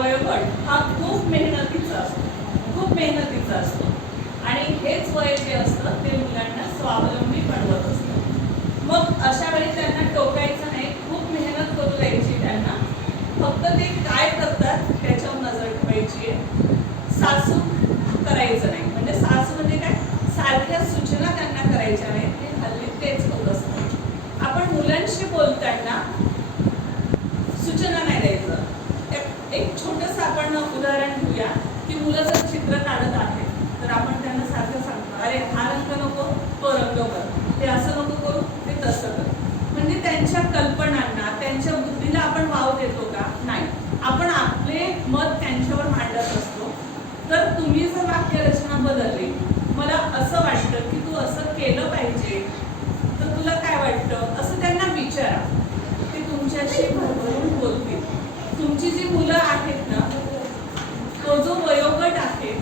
वयोगट हा खूप मेहनतीचा असतो. खूप मेहनतीचा असतो. आणि हेच वय जे असतं ते मुलांना स्वावलंबी बनवत असतं. मग अशा वेळी त्यांना टोकायचं नाही खूप मेहनत करू द्यायची त्यांना. फक्त ते काय करतात त्याच्यावर नजर ठेवायची आहे. सासू करायचं नाही. म्हणजे सासू म्हणजे काय? सारख्या सूचना त्यांना करायच्या नाहीत ते हल्ली तेच होत असतं. आपण मुलांशी बोलताना सूचना नाही एक- छोटस आपण उदाहरण घेऊया. की मुलं जर चित्र काढत आहे. तर आपण त्यांना सारखं सांगतो अरे हा रंग नको तो रंग कर हे असं नको करू ते तसं कर. म्हणजे त्यांच्या कल्पनांना त्यांच्या बुद्धीला आपण वाव देतो का? नाही. आपण आपले मत त्यांच्यावर मांडत असतो. तर तुम्ही जर वाक्यरचना बदलली मला असं वाटतं की तू असं केलं पाहिजे तर तुला काय वाटतं असं त्यांना विचारा ते तुमच्याशी भरभरून बोलतील तुमची जी मुलं आहेत ना तो जो वयोगट आहे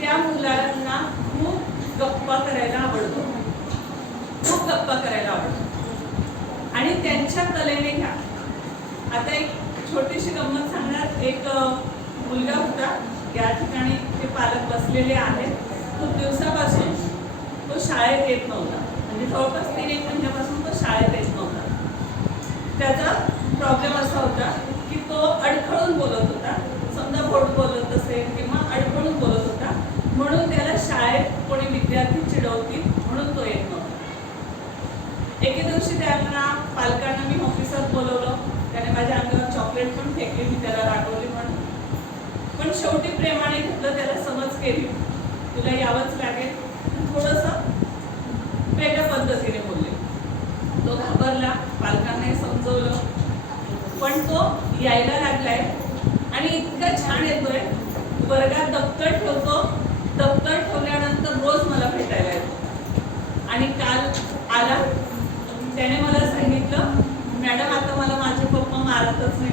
त्या मुलांना खूप गप्पा करायला आवडतो खूप गप्पा करायला आवडतो आणि त्यांच्या कलेने घ्या आता एक छोटीशी गंमत सांगणार. एक मुलगा होता. या ठिकाणी ते पालक बसलेले आहेत. खूप दिवसापासून तो शाळेत येत नव्हता. म्हणजे जवळपास तीन एक महिन्यापासून तो शाळेत येत नव्हता. त्याचा प्रॉब्लेम असा होता की तो अडखळून बोलत होता समजा बोट बोलत असेल किंवा अडखळून बोलत होता म्हणून त्याला शाळेत कोणी विद्यार्थी चिडवतील म्हणून तो येत नव्हता एके दिवशी त्यांना पालकांना मी ऑफिसात बोलवलं त्याने माझ्या अंगावर चॉकलेट पण फेकली मी त्याला रागवली म्हणून पण शेवटी प्रेमाने घेतलं त्याला समज केली तुला यावंच लागेल. थोडंसं वेगळ्या पद्धतीने बोलले. तो घाबरला पालकांनाही समजवलं. पण तो यायला लागलाय आणि इतका छान येतोय वर्गात दप्तर ठेवतो. दप्तर ठेवल्यानंतर रोज मला भेटायला येतो. आणि काल आला त्याने मला सांगितलं मॅडम आता मला माझे पप्पा मारतच नाही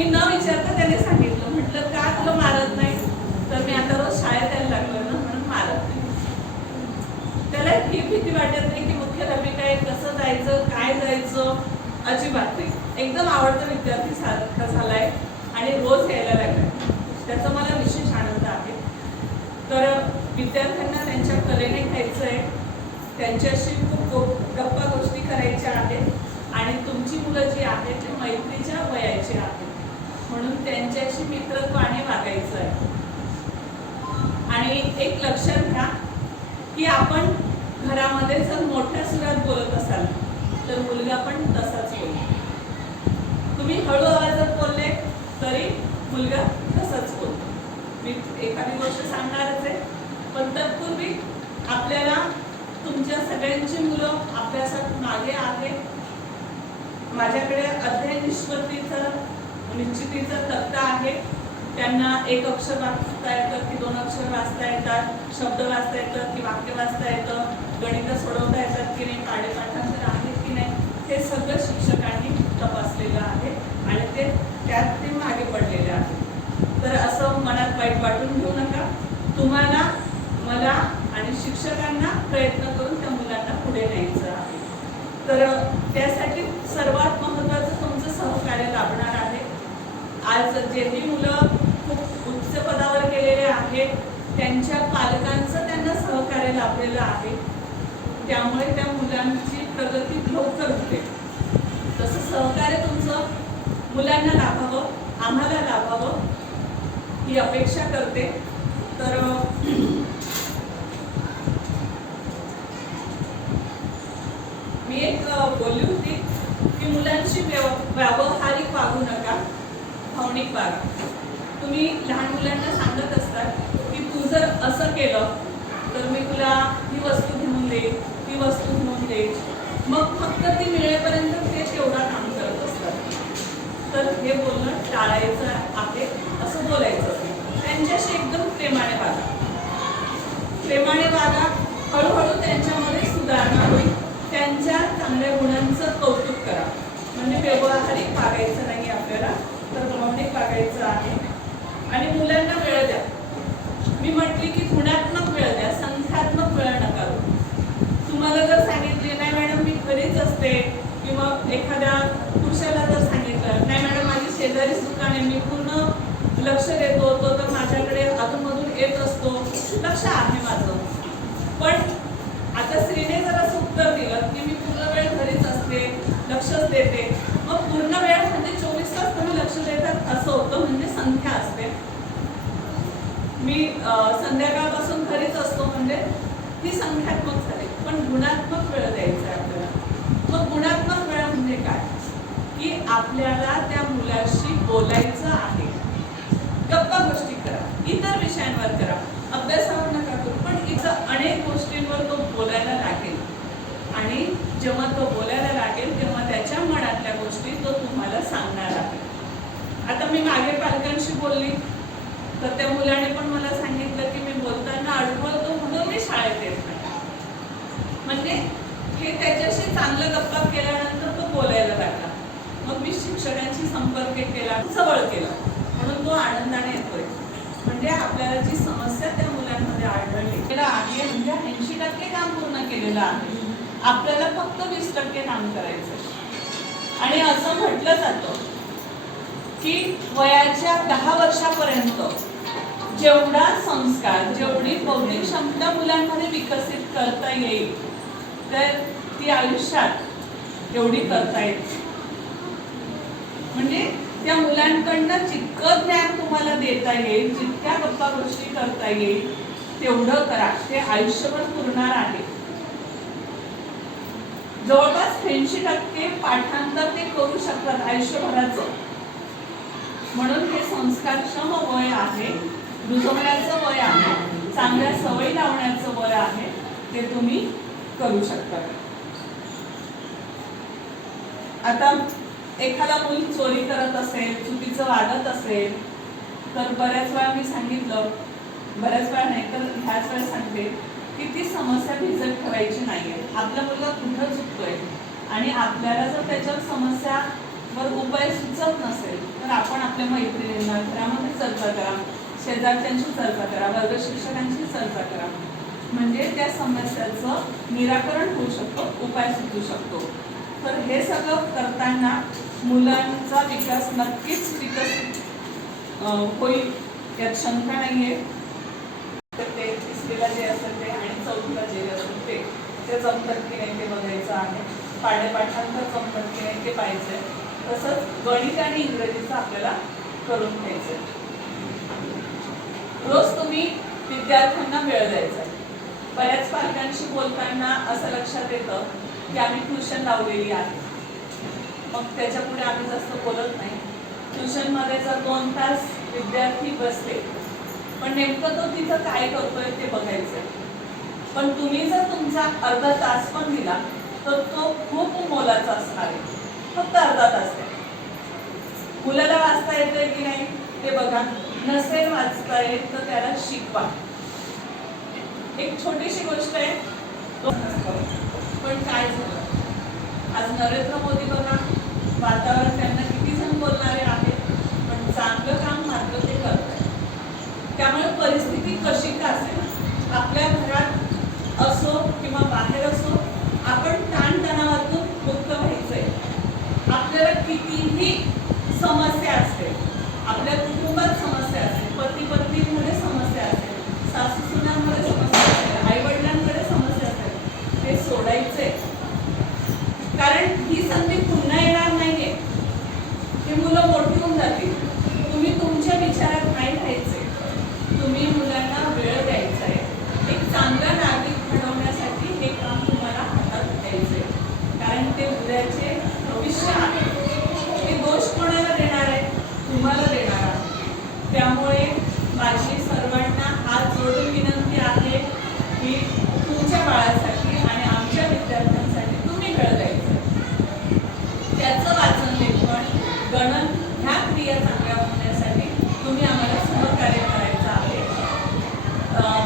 मी न विचारता त्याने सांगितलं. म्हटलं का तुला मारत नाही? तर मी आता रोज शाळेत यायला लागलो ना म्हणून मारत नाही. त्याला ही भीती वाटत नाही की मुख्याध्यापिका आहे कसं जायचं काय जायचं? अजिबात नाही. एकदम आवडता विद्यार्थी सारखा झालाय आणि रोज यायला लागला त्याचा मला विशेष आनंद आहे. तर विद्यार्थ्यांना त्यांच्या कलेने घ्यायचं आहे त्यांच्याशी खूप गप्पा गोष्टी करायच्या आहेत. आणि तुमची मुलं जी आहेत ती मैत्रीच्या वयाची आहेत. म्हणून त्यांच्याशी मित्रत्वाने वागायचं आहे आणि एक लक्षात घ्या की आपण घरामध्ये जर मोठ्या सुरात बोलत असाल तर मुलगा पण तसाच बोलतो तुम्ही हळू आवाजात बोलले तरी मुलगा तसाच बोलतो मी एखादी गोष्ट सांगणारच आहे पण तत्पूर्वी आपल्याला तुमच्या सगळ्यांची मुलं अभ्यासात मागे आहे माझ्याकडे अध्ययन निष्पत्तीचं निश्चितीचा तक्ता आहे. त्यांना एक अक्षर वाचता येतं की दोन अक्षर वाचता येतात शब्द वाचता येतं की वाक्य वाचता येतं गणित सोडवता येतात की नाही पाडेपाठांतर आहेत की नाही हे सगळं शिक्षकांनी तपासलेलं आहे आणि ते त्यात ते मागे पडलेले आहेत. तर असं मनात वाईट वाटून घेऊ नका. तुम्हाला मला आणि शिक्षकांना प्रयत्न करून त्या मुलांना पुढे न्यायचं आहे. तर त्यासाठी सर्वात महत्त्वाचं तुमचं सहकार्य लाभणार आहे ज्यांनी मुलं खूप उच्च पदावर गेलेले आहेत त्यांच्या पालकांचं त्यांना सहकार्य लाभलेलं आहे. त्यामुळे त्या मुलांची प्रगती लवकर होते तसं सहकार्य तुमचं मुलांना लाभावं आम्हाला लाभावं ही अपेक्षा करते. तर मी एक बोलली होती की मुलांशी व्यव- व्यावहारिक वागू नका. भावनिक वागा तुम्ही लहान मुलांना सांगत असतात की तू जर असं केलं तर मी तुला ही वस्तू घेऊन देईल ती वस्तू घेऊन देईल मग फक्त ती मिळेपर्यंत ते तेवढा काम करत असतात. तर हे बोलणं टाळायचं आहे असं बोलायचं त्यांच्याशी एकदम प्रेमाने वागा. प्रेमाने वागा हळूहळू त्यांच्यामध्ये सुधारणा होईल. त्यांच्या चांगल्या गुणांचं कौतुक करा. म्हणजे व्यवहारिक वागायचं नाही आपल्याला. तर भावनिक वागायचं आहे. आणि मुलांना वेळ द्या. मी म्हटली की गुणात्मक वेळ द्या संख्यात्मक वेळ नका तुम्हाला जर सांगितले नाही मॅडम मी घरीच असते. किंवा एखाद्या पुरुषाला जर सांगितलं नाही मॅडम माझी शेजारीच दुकान आहे मी पूर्ण लक्ष देतो तो तर माझ्याकडे अधूनमधून येत असतो. लक्ष आहे माझं. पण आता स्त्रीने जर असं उत्तर दिलं की मी पूर्ण वेळ घरीच असते लक्षच देते. मग पूर्ण वेळ म्हणजे तर असं होतं म्हणजे संख्या असते. मी संध्याकाळपासून घरीच असतो म्हणजे ही संख्यात्मक झाली. पण गुणात्मक वेळ द्यायचा आहे आपल्याला. मग गुणात्मक वेळ म्हणजे काय? की आपल्याला त्या मुलाशी बोलायचं आहे. गप्पा गोष्टी करा. इतर विषयांवर करा. अभ्यासावर नका करू. पण इथं अनेक गोष्टींवर तो बोलायला लागेल आणि जेव्हा तो बोलायला लागेल तेव्हा त्याच्या मनातल्या गोष्टी तो तुम्हाला सांगणार आहे आता मी मागे पालकांशी बोलली. तर त्या मुलाने पण मला सांगितलं की मी बोलताना अडवळतो म्हणून मी शाळेत येत नाही. म्हणजे हे त्याच्याशी चांगलं गप्पा केल्यानंतर तो बोलायला लागला. मग मी शिक्षकांशी संपर्क केला जवळ केला. म्हणून तो आनंदाने येतोय. म्हणजे आपल्याला जी समस्या त्या मुलांमध्ये आढळली केलं आहे म्हणजे ऐंशी टक्के काम पूर्ण केलेलं आहे. आपल्याला फक्त वीस टक्के काम करायचं आणि असं म्हटलं जातं की वयाच्या दहा वर्षापर्यंत जेवढा संस्कार जेवढी बौद्धिक क्षमता मुलांमध्ये विकसित करता येईल तर ती आयुष्यात एवढी करता येते म्हणजे त्या मुलांकडनं जितकं ज्ञान तुम्हाला देता येईल जितक्या गप्पा गोष्टी करता येईल तेवढं करा. ते आयुष्यभर पुरणार आहे. जवळपास ऐंशी टक्के पाठांतर ते करू शकतात आयुष्यभराचं. म्हणून हे संस्कारक्षम वय आहे. रुजवण्याचं वय आहे. चांगल्या सवयी लावण्याचं वय आहे. ते तुम्ही करू शकता. आता एखादा मूल चोरी करत असेल चुकीचं वागत असेल तर बऱ्याच वेळा मी सांगितलं बऱ्याच वेळा नाही तर ह्याच वेळेस सांगते की ती समस्या भिजत ठेवायची नाहीये. आपला मुलगा कुठं चुकतोय? आणि आपल्याला जर त्याच्यावर समस्यावर उपाय सुचत नसेल आपल्या मैत्रिणींना घरामध्ये चर्चा करा. शेजारच्यांशी चर्चा करा. वर्ग शिक्षकांशी चर्चा करा. म्हणजे त्या समस्याचं निराकरण होऊ शकतो उपाय सुचू शकतो. तर हे सगळं करताना मुलांचा विकास नक्कीच विकसित होईल यात शंका नाहीये. तर ते तिसरीला जे असेल ते आणि चौथीला जे असेल ते ते जमतात की नाही ते बघायचं आहे. पाड्यापाठांतर जमतात की नाही ते पाहिजे तसंच गणित आणि इंग्रजीचं आपल्याला करून घ्यायचं रोज तुम्ही विद्यार्थ्यांना वेळ द्यायचा. बऱ्याच पालकांशी बोलताना असं लक्षात येतं की आम्ही ट्युशन लावलेली आहे. मग त्याच्या पुढे आम्ही जास्त बोलत नाही. ट्युशनमध्ये जर दोन तास विद्यार्थी बसले पण नेमकं तो तिथं काय करतोय ते बघायचंय. पण तुम्ही जर तुमचा अर्धा तास पण दिला तर तो खूप मोलाचा असणार आहे. फक्त अर्धा तास द्या मुलाला वाचता येतंय की नाही ते बघा. नसेल वाचता येत तर त्याला शिकवा. एक छोटीशी गोष्ट आहे. तो पण काय झालं? आज नरेंद्र मोदी बघा वातावरण त्यांना किती जण बोलणारे आहेत पण चांगलं काम मात्र ते करत आहेत त्यामुळे परिस्थिती कशी का असेल आपल्या घरात असो किंवा बाहेर असो आपण ताणतणावातून मुक्त व्हायचंय आपल्याला कितीही समस्या असते आपल्या कुटुंबात समस्या असते पती पत्नीमध्ये समस्या असते सासू सुनांमध्ये समस्या असते आई वडिलांकडे समस्या असते ते सोडायचे कारण ही संधी पुन्हा येणार नाहीये ही मुलं मोठी होऊन जातील तुम्ही तुमच्या विचारात नाही राहायचे तुम्ही मुलांना वेळ द्यायचा आहे एक चांगला नागरिक घडवण्यासाठी हे काम तुम्हाला हातात घ्यायचंय कारण ते उद्याचे भविष्य आहे हे दोष कोणाला देणार आहे तुम्हाला देणार आहे त्यामुळे माझी सर्वांना हात जोडून विनंती आहे की तुमच्या बाळासाठी आणि आमच्या विद्यार्थ्यांसाठी तुम्ही वेळ द्यायचा आहे. त्याचं वाचन लेखन गणन ह्या क्रिया चांगल्या होण्यासाठी तुम्ही आम्हाला सहकार्य करायचं आहे.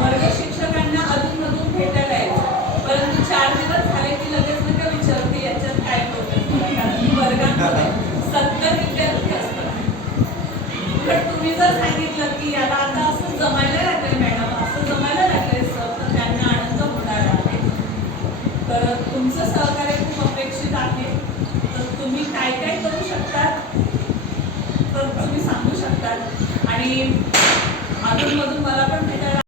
वर्ग शिक्षकांना अधूनमधून भेटायला यायचं परंतु चार दिवस झाले की लगेच नका विचारते याच्यात काय प्रोग्रेस वर्गात कारण वर्गांमध्ये सत्तर विद्यार्थी असतात. तुम्ही जर सांगितलं की याला आता असं जमायला काय काय करू शकतात? तर तुम्ही सांगू शकतात. आणि अधूनमधून मला पण भेटायला